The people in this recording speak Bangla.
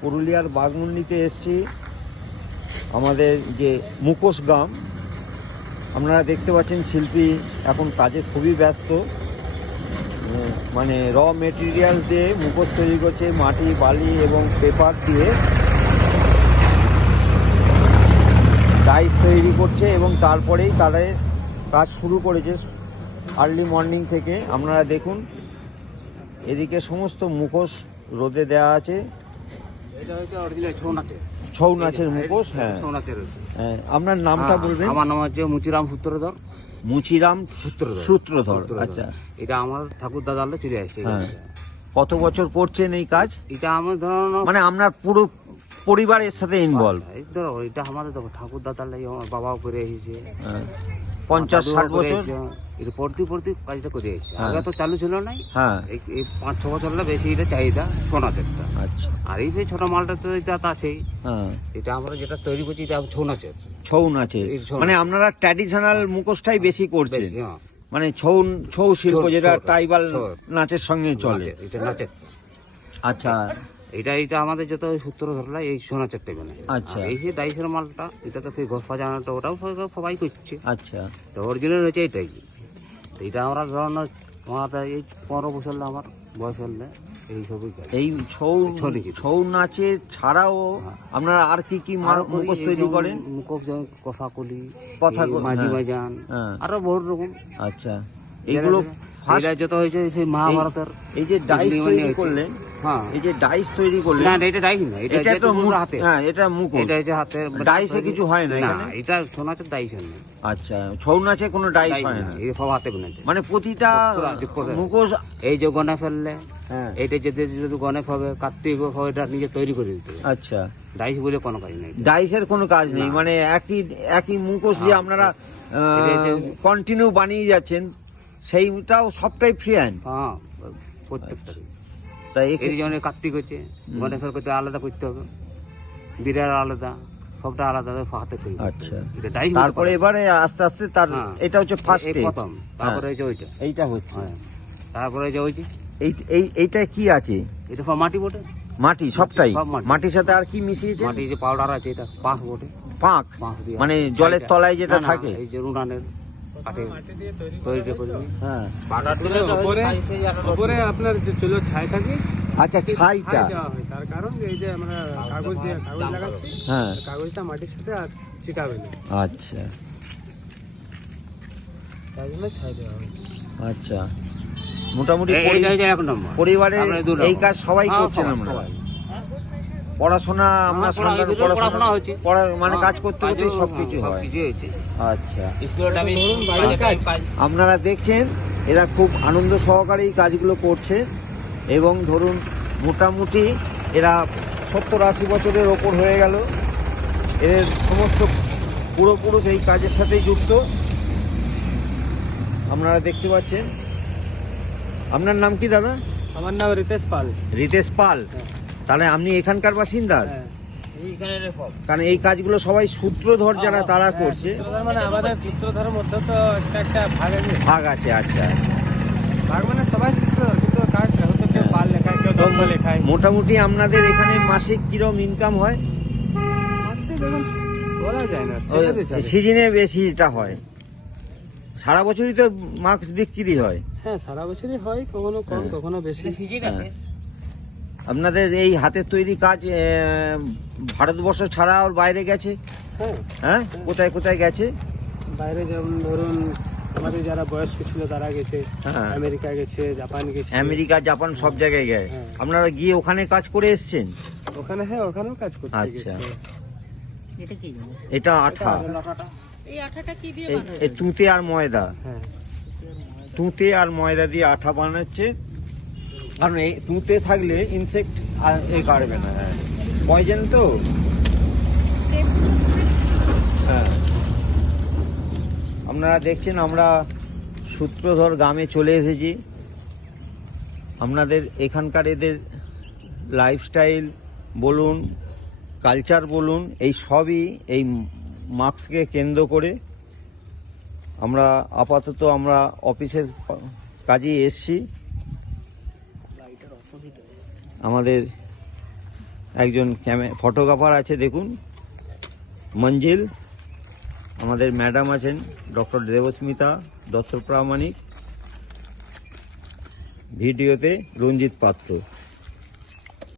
পুরুলিয়ার বাঘমুন্ডিতে এসছি, আমাদের যে মুখোশ গ্রাম। আপনারা দেখতে পাচ্ছেন শিল্পী এখন কাজে খুবই ব্যস্ত, মানে র মেটেরিয়াল দিয়ে মুখোশ তৈরি করছে, মাটি, বালি এবং পেপার দিয়ে ডাইস তৈরি করছে এবং তারপরেই তাদের কাজ শুরু করেছে আর্লি মর্নিং থেকে। আপনারা দেখুন এদিকে সমস্ত মুখোশ রোদে দেওয়া আছে। এটা হচ্ছে অরিজিনাল ছৌ নাচের মুখোশ। হ্যাঁ, ছৌ নাচের। আপনার নামটা বলবেন? আমার নাম হচ্ছে মুচিরাম সূত্রধর। মুচিরাম সূত্রধর। আচ্ছা, এটা আমার ঠাকুর দাদালে চলে আসছে। কত বছর করছেন এই কাজ? এটা আমার ধরুন মানে আপনার পুরো পরিবারের সাথে ইনভলভ? ধরো এটা আমাদের দেখো ঠাকুর দাদালে আমার বাবাও করে এসেছে 50-60 বছর এটা পড়তে কাজটা করে এসেছে। আগে তো চালু ছিল নাই। হ্যাঁ, এই 5-6 বছর হলে বেশি এটা চাহিদা ছৌ নাচের। আচ্ছা, আর এই যে ছোট মালটা তো এটা আছেই। হ্যাঁ, এটা আমরা যেটা তৈরি করছি এটা ছৌ নাচের। মানে আপনারা ট্র্যাডিশনাল মুখোশটাই বেশি করছেন, হ্যাঁ। মানে ছৌ শিল্প যেটা ট্রাইবাল নাচের সঙ্গে চলে, এটা নাচের। আচ্ছা, এটা আমাদের যত সূত্র ধরলা এই ছৌ নাচের টেবিলে। আচ্ছা, এই যে ডাইসের মালটা এটা তো সেই ঘর সাজানোটা ওটাও সবাই করছে। আচ্ছা, তো অরিজিনাল হচ্ছে এটাই। এটা আমরা ধরনের আমাদের এই 15 বছর আমার বয়স হলে এইসবই এই ছৌ নাচে ছাড়াও আপনারা আর কি কি মুখোশ তৈরি করেন? মুখোশ কথাকলি, মাঝি বাজান, আরো বহু রকম। আচ্ছা, এইগুলো যত হয়েছে সেই মহাভারতের। এই যে ডাইস তৈরি করলেন, হ্যাঁ, এই যে ডাইস তৈরি করলেন, না এটা ডাইস না, এটা তো হাতে। হ্যাঁ, এটা মুখোশ, এটা হচ্ছে হাতে। ডাইসে কিছু হয় না না, এটা ছৌ নাচের ডাইস হয় না। আচ্ছা, ছৌ নাচে কোনো ডাইস হয় না, এই সব হাতে বানাতে। মানে প্রতিটা মুখোশ এই যে গনে ফেললে, হ্যাঁ, এইটা যদি গনে হবে, কার্তিক হবে, এটা নিজে তৈরি করে দিতে। আচ্ছা, ডাইস বলে কোনো কাজ নেই, ডাইসের কোনো কাজ নেই, মানে একই মুখোশ দিয়ে আপনারা কন্টিনিউ বানিয়ে যাচ্ছেন, সেইটাও সবটাই ফ্রি হ্যান্ড? হ্যাঁ, প্রত্যেকটা। তাই এই জন্য কার্তিক হচ্ছে গণেশ করতে আলাদা করতে হবে, বীরের আলাদা, সবটা আলাদা হাতে তৈরি। আচ্ছা, ডাইস তারপরে এবারে আস্তে আস্তে তার এটা হচ্ছে ফার্স্ট প্রথম, তারপরে হচ্ছে ওইটা, এইটা হচ্ছে, তারপরে হচ্ছে ওই যে এইটা কি আছে? এটা সব মাটি বটে, মাটি, সবটাই মাটির সাথে আর কি মিশিয়েছে? মাটি যে পাউডার আছে এটা পাঁক বটে। পাঁক মানে জলের তলায় যেটা থাকে, এই যে উনানের কাঠে তৈরি করে। হ্যাঁ, উপরে আপনার যে চুলো ছাই থাকে। আচ্ছা, ছাইটা তার কারণ এই যে আমরা কাগজ লাগাচ্ছি, হ্যাঁ, কাগজটা মাটির সাথে আর চিটাবে না। আচ্ছা, তাই জন্য ছাই দেওয়া হয়। আচ্ছা, মোটামুটি পরিবারের এই কাজ সবাই করছেন? আমরা পড়াশোনা, আমরা পড়াশোনা হচ্ছে, মানে কাজ করতে করতে সবকিছু হয়। আচ্ছা, আপনারা দেখছেন এরা খুব আনন্দ সহকারে এই কাজগুলো করছে এবং ধরুন মোটামুটি এরা 70-80 বছরের ওপর হয়ে গেল, এদের সমস্ত পুরোপুরুষ এই কাজের সাথেই যুক্ত। আপনারা দেখতে পাচ্ছেন। আপনার নাম কি দাদা? আমার নাম রিতেশ পাল। রিতেশ পাল, তাহলে আপনি এখানকার বাসিন্দা? কারণ এই কাজগুলো সবাই সূত্রধর যারা তারা করছে, মানে আমাদের সূত্রধরের মধ্যে তো একটা ভাগ আছে। আচ্ছা, ভাগ মানে সবাই সূত্রধর, কিন্তু কাজ হয়তো কেউ পাল লেখায়, কেউ দম্ভ লেখায়। মোটামুটি আপনাদের এখানে মাসিক কিরকম ইনকাম হয়? বলা যায় না, সিজনে বেশিটা হয়, সারা বছরই তো মাস্ক বিক্রি হয়? হ্যাঁ, সারা বছরই হয়, কখনো কম কখনো বেশি। আপনাদের এই হাতের তৈরি কাজ ভারতবর্ষ ছাড়া আর বাইরে গেছে? হ্যাঁ, কোথায় কোথায় গেছে? বাইরে যেমন ধরুন আমাদের যারা বয়স্ক ছিল তারা গেছে, আমেরিকা গেছে, জাপান গেছে। আমেরিকা, জাপান সব জায়গায় গেছে। আপনারা গিয়ে ওখানে কাজ করে এসছেন? ওখানে, হ্যাঁ, ওখানেও কাজ করতে গেছে। আচ্ছা, এটা আঠা, এই আঠাটা কি দিয়ে বানানো? এই তুঁতে আর ময়দা, তুঁতে আর ময়দা দিয়ে আঠা বানাচ্ছে। কারণ এই তুঁতে থাকলে ইনসেক্ট কাটবে না, পয়জন তো। হ্যাঁ, আপনারা দেখছেন আমরা সূত্রধর গ্রামে চলে এসেছি। আপনাদের এখানকার এদের লাইফস্টাইল বলুন, কালচার বলুন, এই সবই এই মাস্ককে কেন্দ্র করে। আমরা আপাতত আমরা অফিসের কাজে এসছি। আমাদের একজন ফটোগ্রাফার আছে, দেখুন মঞ্জিল, আমাদের ম্যাডাম আছেন ডক্টর দেবস্মিতা দত্ত প্রামাণিক, ভিডিওতে রঞ্জিত পাত্র।